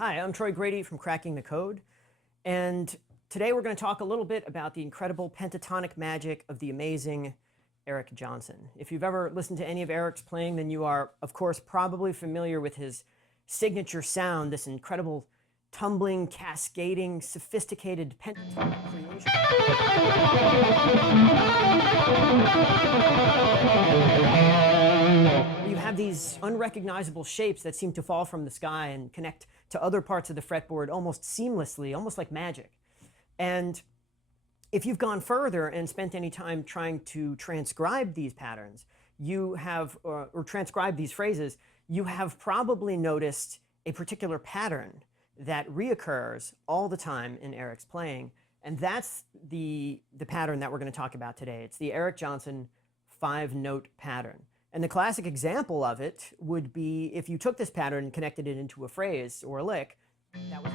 Hi, I'm GRADy from Cracking the Code, and today we're going to talk a little bit about the incredible pentatonic magic of the amazing Eric Johnson. If you've ever listened to any of Eric's playing, then you are, of course, probably familiar with his signature sound, this incredible tumbling, cascading, sophisticated pentatonic creation. You have these unrecognizable shapes that seem to fall from the sky and connect to other parts of the fretboard almost seamlessly, almost like magic. And if you've gone further and spent any time trying to transcribe these patterns, you have, or transcribe these phrases, you have probably noticed a particular pattern that reoccurs all the time in Eric's playing. And that's the pattern that we're going to talk about today. It's the Eric Johnson 5-note pattern. And the classic example of it would be if you took this pattern and connected it into a phrase or a lick, that would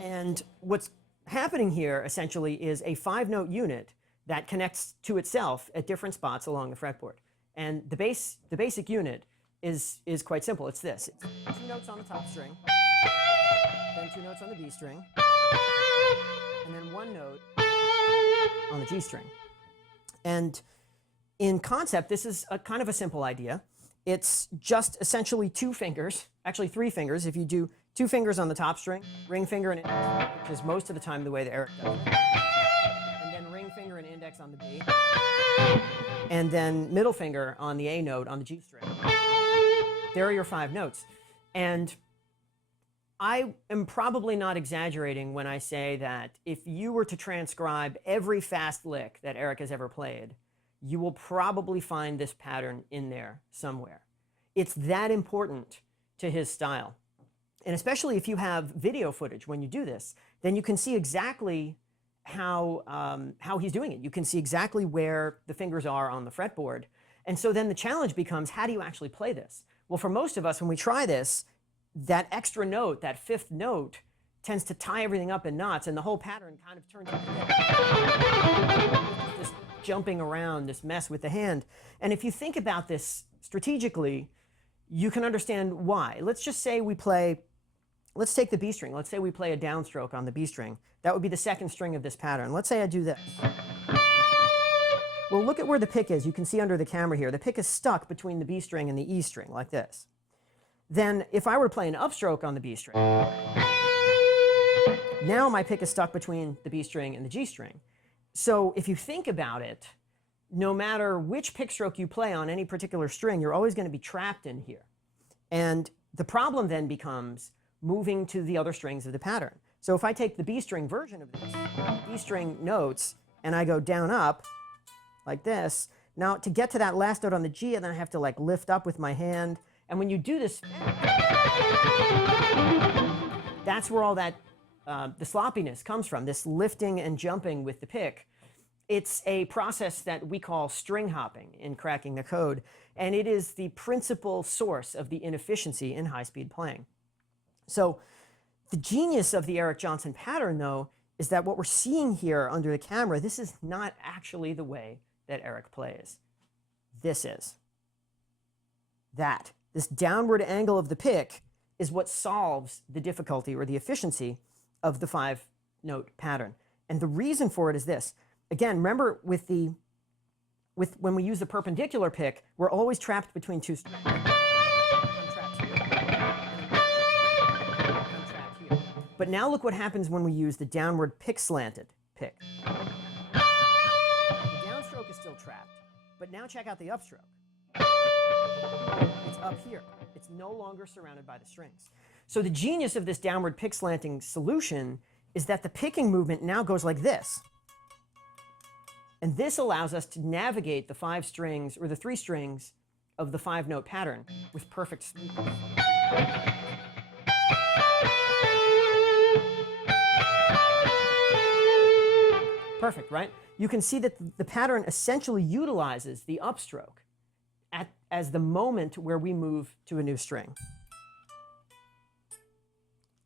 And what's happening here essentially is a 5-note unit that connects to itself at different spots along the fretboard. And the basic unit is quite simple. It's this. It's 2 notes on the top string, then 2 notes on the B string, and then 1 note on the G string. And in concept, this is a kind of a simple idea. It's just essentially 2 fingers, actually 3 fingers. If you do 2 fingers on the top string, ring finger and index, which is most of the time the way that Eric does it, and then ring finger and index on the B, and then middle finger on the A note on the G string. There are your 5 notes. And I am probably not exaggerating when I say that if you were to transcribe every fast lick that Eric has ever played, you will probably find this pattern in there somewhere. It's that important to his style. And especially if you have video footage when you do this, then you can see exactly how he's doing it. You can see exactly where the fingers are on the fretboard. And so then the challenge becomes, how do you actually play this? Well, for most of us, when we try this, that extra note, that 5th note, tends to tie everything up in knots, and the whole pattern kind of turns into this jumping around, this mess with the hand. And if you think about this strategically, you can understand why. Let's just say we play, let's take the B string. Let's say we play a downstroke on the B string. That would be the 2nd string of this pattern. Let's say I do this. Well, look at where the pick is. You can see under the camera here. The pick is stuck between the B string and the E string, like this. Then if I were to play an upstroke on the B string, now my pick is stuck between the B string and the G string. So if you think about it, no matter which pick stroke you play on any particular string, you're always going to be trapped in here. And the problem then becomes moving to the other strings of the pattern. So if I take the B string version of this, B string notes, and I go down up like this, now to get to that last note on the G, and then I have to like lift up with my hand. And when you do this, that's where all that, the sloppiness comes from, this lifting and jumping with the pick. It's a process that we call string hopping in Cracking the Code, and it is the principal source of the inefficiency in high-speed playing. So the genius of the Eric Johnson pattern, though, is that what we're seeing here under the camera, this is not actually the way that Eric plays. This is. This downward angle of the pick is what solves the difficulty or the efficiency of the 5-note pattern. And the reason for it is this. Again, remember when we use the perpendicular pick, we're always trapped between 2 strings. I'm trapped here. I'm trapped here. But now look what happens when we use the downward pick slanted pick. The downstroke is still trapped, but now check out the upstroke. It's up here. It's no longer surrounded by the strings. So the genius of this downward pick slanting solution is that the picking movement now goes like this. And this allows us to navigate the 5 strings, or the 3 strings, of the 5-note pattern with perfect smoothness. Perfect, right? You can see that the pattern essentially utilizes the upstroke as the moment where we move to a new string.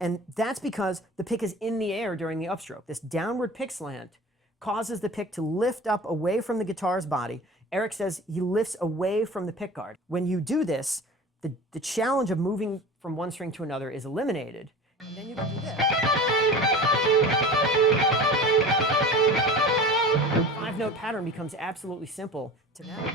And that's because the pick is in the air during the upstroke. This downward pick slant causes the pick to lift up away from the guitar's body Eric says he lifts away from the pick guard. When you do this, the challenge of moving from one string to another is eliminated. And then you can do this. The 5-note pattern becomes absolutely simple to navigate.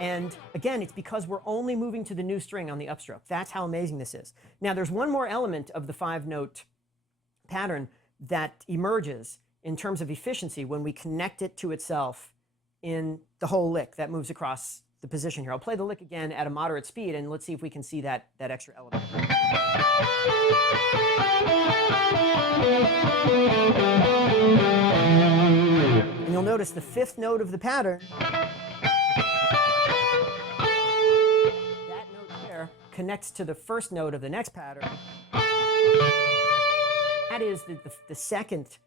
And again, it's because we're only moving to the new string on the upstroke. That's how amazing this is. Now, there's one more element of the 5-note pattern that emerges in terms of efficiency when we connect it to itself in the whole lick that moves across the position here. I'll play the lick again at a moderate speed, and let's see if we can see that extra element. And you'll notice the 5th note of the pattern, connects to the 1st note of the next pattern. That is the second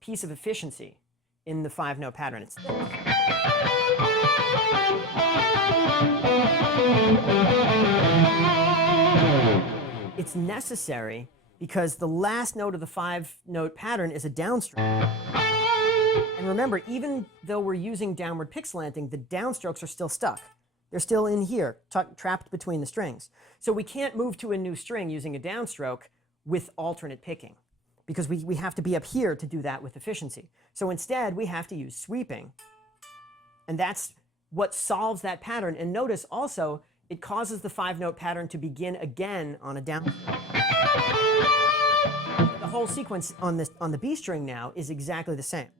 piece of efficiency in the 5-note pattern. It's necessary because the last note of the 5-note pattern is a downstroke. And remember, even though we're using downward pick slanting, the downstrokes are still stuck. They're still in here, trapped between the strings. So we can't move to a new string using a downstroke with alternate picking, because we have to be up here to do that with efficiency. So instead, we have to use sweeping. And that's what solves that pattern. And notice also, it causes the 5-note pattern to begin again on a downstroke. The whole sequence on the B string now is exactly the same.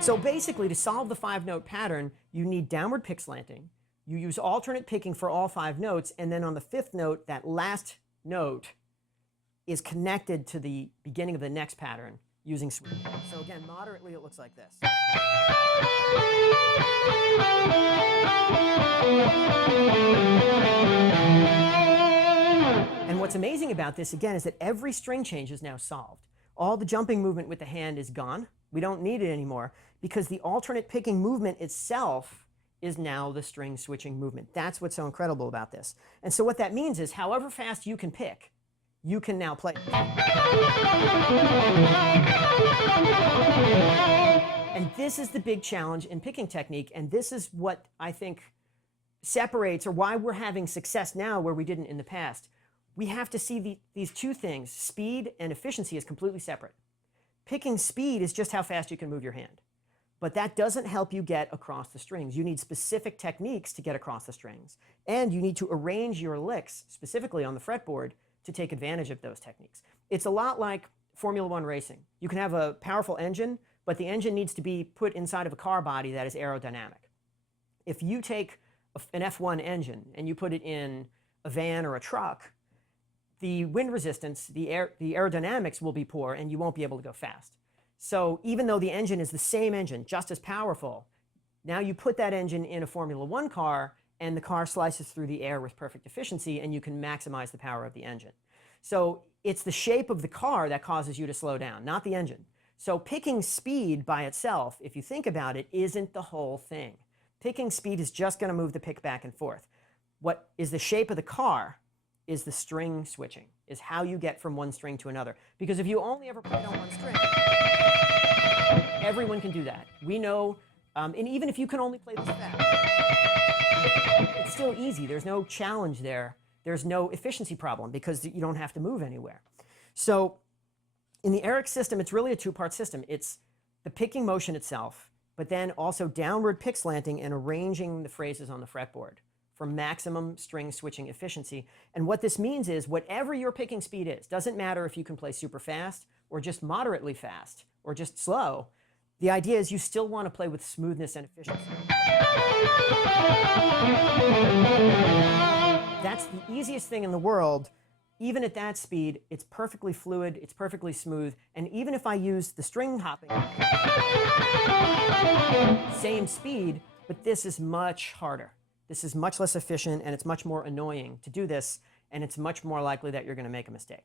So basically, to solve the 5-note pattern, you need downward pick slanting. You use alternate picking for all 5 notes, and then on the 5th note, that last note is connected to the beginning of the next pattern using sweeping. So again, moderately, it looks like this. And what's amazing about this, again, is that every string change is now solved. All the jumping movement with the hand is gone. We don't need it anymore because the alternate picking movement itself is now the string switching movement. That's what's so incredible about this. And so what that means is however fast you can pick, you can now play. And this is the big challenge in picking technique, and this is what I think separates, or why we're having success now where we didn't in the past. We have to see these two things, speed and efficiency, as completely separate. Picking speed is just how fast you can move your hand. But that doesn't help you get across the strings. You need specific techniques to get across the strings. And you need to arrange your licks, specifically on the fretboard, to take advantage of those techniques. It's a lot like Formula One racing. You can have a powerful engine, but the engine needs to be put inside of a car body that is aerodynamic. If you take an F1 engine and you put it in a van or a truck, the wind resistance, the aerodynamics will be poor, and you won't be able to go fast. So even though the engine is the same engine, just as powerful, now you put that engine in a Formula One car, and the car slices through the air with perfect efficiency, and you can maximize the power of the engine. So it's the shape of the car that causes you to slow down, not the engine. So picking speed by itself, if you think about it, isn't the whole thing. Picking speed is just going to move the pick back and forth. What is the shape of the car is the string switching, is how you get from one string to another. Because if you only ever play on one string, everyone can do that. We know, and even if you can only play this fast, it's still easy. There's no challenge there. There's no efficiency problem because you don't have to move anywhere. So in the Eric system, it's really a two-part system. It's the picking motion itself, but then also downward pick slanting and arranging the phrases on the fretboard for maximum string switching efficiency. And what this means is whatever your picking speed is, doesn't matter if you can play super fast or just moderately fast or just slow. The idea is you still want to play with smoothness and efficiency. That's the easiest thing in the world. Even at that speed, it's perfectly fluid, it's perfectly smooth, and even if I use the string hopping, same speed, but this is much harder. This is much less efficient, and it's much more annoying to do this, and it's much more likely that you're going to make a mistake.